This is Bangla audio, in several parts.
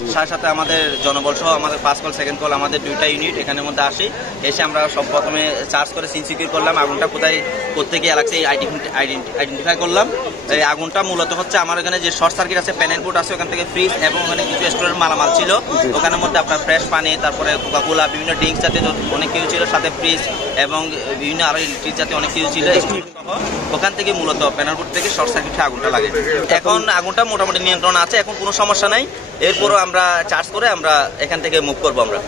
সাথে সাথে আমাদের জনবল সহ আমাদের ফার্স্ট কল সেকেন্ড কল আমাদের দুইটা ইউনিট এখানের মধ্যে আসি। এসে আমরা সব প্রথমে চার্জ করে সিন সিকিউর করলাম। আগুনটা কোথায় কোথেকে লাগছে আইডেন্টিফাই করলাম। এই আগুনটা মূলত হচ্ছে আমার এখানে যে শর্ট সার্কিট আছে, প্যানেল বোর্ড আছে, ওখান থেকে ফ্রিজ এবং ওখানে কিছু স্টোরের মালামাল ছিল। ওখানের মধ্যে আপনার ফ্রেশ পানি, তারপরে কোকাকোলা, বিভিন্ন ড্রিঙ্কস জাতীয় অনেক কিছু ছিল, সাথে ফ্রিজ এবং বিভিন্ন আরো ইলেকট্রিক জাতীয় অনেক কিছু ছিল। ওখান থেকে মূলত প্যানেল বোর্ড থেকে শর্ট সার্কিটে আগুনটা লাগে। এখন আগুনটা মোটামুটি নিয়ন্ত্রণ আছে, এখন কোনো সমস্যা নাই। এরপরও আমরা চার্জ করে আমরা এখান থেকে মুভ করবো আমরা।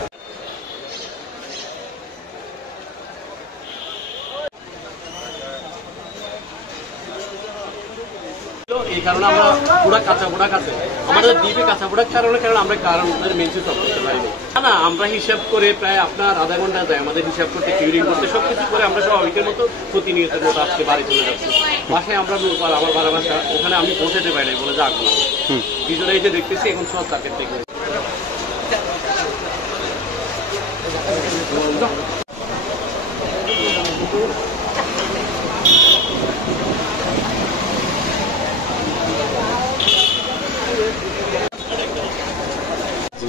এই কারণে আমরা পুরো কাঁচা প্রোডাক্ট আছে আমাদের দ্বীপে কাঁচা প্রোডাক্ট কারণ আমরা মেন সুইচ অফ করতে পারিনি। না, আমরা হিসাব করে প্রায় আপনার আধা ঘন্টা যায় আমাদের হিসাব করতে, কিউরিং করতে, সবকিছু করে আমরা স্বাভাবিকের মতো প্রতিনিয়তের মতো আজকে বাড়ি চলে যাচ্ছি। বাসায় আমরা আমার বাড়া বাসা, ওখানে আমি পৌঁছাতে পারি নাই বলে যে আগুন পিছনে এই যে দেখতেছি এখন শর্ট সার্কিট থেকে।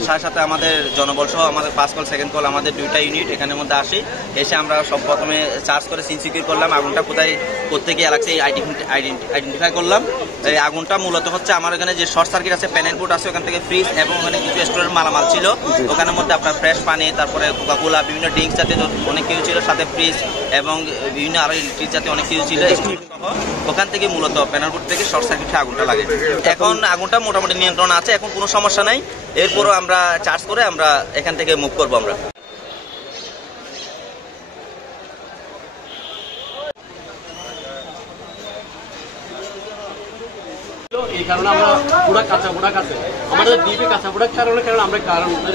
সাথে সাথে আমাদের জনবল সহ আমাদের ফার্স্ট কল সেকেন্ড কল আমাদের দুইটা ইউনিট এখানের মধ্যে আসি। এসে আমরা সব প্রথমে চার্জ করে সিন সিকিউর করলাম। আগুনটা কোথায় কোথেকে লাগছে আইডেন্টিফাই করলাম। এই আগুনটা মূলত হচ্ছে আমার এখানে যে শর্ট সার্কিট আছে, প্যানেল বোর্ড আছে, ওখান থেকে ফ্রিজ এবং ওখানে কিছু স্টোরের মালামাল ছিল। ওখানের মধ্যে আপনার ফ্রেশ পানি, তারপরে কোকাকোলা, বিভিন্ন ড্রিঙ্কস জাতীয় অনেক কিছু ছিল, সাথে ফ্রিজ এবং বিভিন্ন আরো ইলেকট্রিক জাতীয় অনেক কিছু ছিল। ওখান থেকে মূলত প্যানেল বোর্ড থেকে শর্ট সার্কিটে আগুনটা লাগে। এখন আগুনটা মোটামুটি নিয়ন্ত্রণ আছে, এখন কোনো সমস্যা নাই। এরপরও আমরা চার্জ করে আমরা এখান থেকে মুভ করবো আমরা। এই কারণে আমরা পুরো কাঁচা প্রোডাক্ট আছে আমাদের দ্বীপে কাঁচা প্রোডাক্ট কারণ আমরা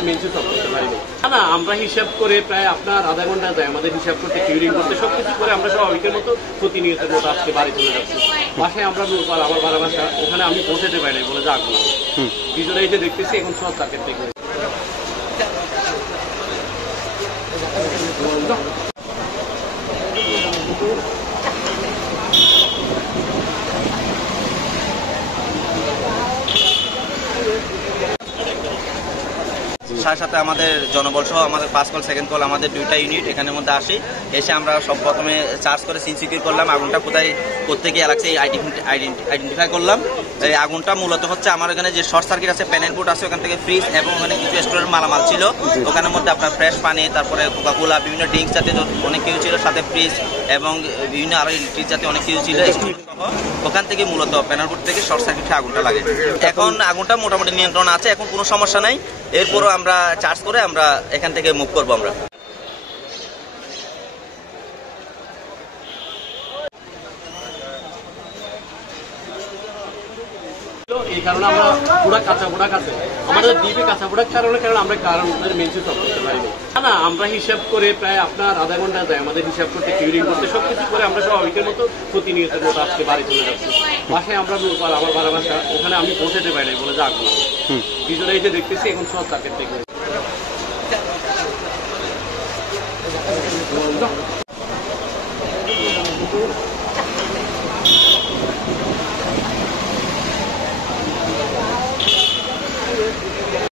মেন সুইচ অফ করতে পারিনি। না, আমরা হিসাব করে প্রায় আপনার আধা ঘন্টা যায় আমাদের হিসাব করতে, কিউরিং করতে, সবকিছু করে আমরা স্বাভাবিকের মতো প্রতিনিয়তের মতো আজকে বাড়ি চলে যাচ্ছি। বাসায় আমরা আমার বাড়া বাসা, ওখানে আমি পৌঁছাতে পারি নাই বলে যে আগুন পিছনে এই যে দেখতেছি এখন শর্ট সার্কিট থেকে। সাথে সাথে আমাদের জনবল সহ আমাদের ফার্স্ট কল সেকেন্ড কল আমাদের দুইটা ইউনিট এখানের মধ্যে আসি। এসে আমরা সব প্রথমে চার্জ করে সিন সিকিউর করলাম। আগুনটা কোথায় কোথেকে লাগছে আইডেন্টিফাই করলাম। এই আগুনটা মূলত হচ্ছে আমার এখানে যে শর্ট সার্কিট আছে, প্যানেল বোর্ড আছে, ওখান থেকে ফ্রিজ এবং ওখানে কিছু স্টোরের মালামাল ছিল। ওখানের মধ্যে আপনার ফ্রেশ পানি, তারপরে কোকাকোলা, বিভিন্ন ড্রিঙ্কস জাতীয় অনেক কিছু ছিল, সাথে ফ্রিজ এবং বিভিন্ন আরো ইলেকট্রিক জাতীয় অনেক কিছু ছিল। ওখান থেকে মূলত প্যানেল বোর্ড থেকে শর্ট সার্কিটে আগুনটা লাগে। এখন আগুনটা মোটামুটি নিয়ন্ত্রণ আছে, এখন কোনো সমস্যা নাই। এরপরও আমরা চার্জ করে আমরা এখান থেকে মুভ করবো আমরা। এই কারণে আমরা পুরো কাঁচা প্রোডাক্ট আছে আমাদের দ্বীপে কাঁচা প্রোডাক্ট কারণ আমরা মেন সুইচ অফ করতে পারিনি। না, আমরা হিসাব করে প্রায় আপনার আধা ঘন্টা যায় আমাদের হিসাব করতে, কিউরিং করতে, সবকিছু করে আমরা স্বাভাবিকের মতো প্রতিনিয়তের মতো আজকে বাড়ি চলে যাচ্ছি। বাসায় আমরা আমার বাড়া বাসা, ওখানে আমি পৌঁছাতে পারি নাই বলে যে আগুন পিছনে এই যে দেখতেছি এখন শর্ট সার্কিট থেকে।